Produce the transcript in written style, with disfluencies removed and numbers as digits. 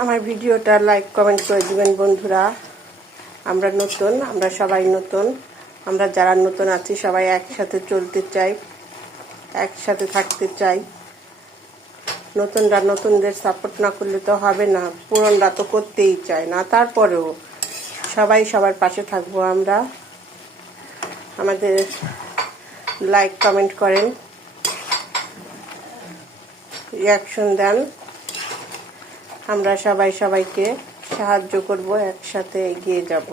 আমার ভিডিওটা like comment করে দিবেন বন্ধুরা। আমরা সবাই নতুন। আমরা যারা নতুন আছি সবাই একসাথে চলতে চাই, একসাথে থাকতে চাই। নতুনরা নতুনদের সাপোর্ট না করলে তো হবে না, পুরনরা তো করতেই চায় না। তারপরেও সবাই সবার পাশে থাকবো আমরা। আমাদের লাইক কমেন্ট করেন, রিয়াকশন দেন। আমরা সবাই সবাইকে সাহায্য করব, একসাথে এগিয়ে যাব।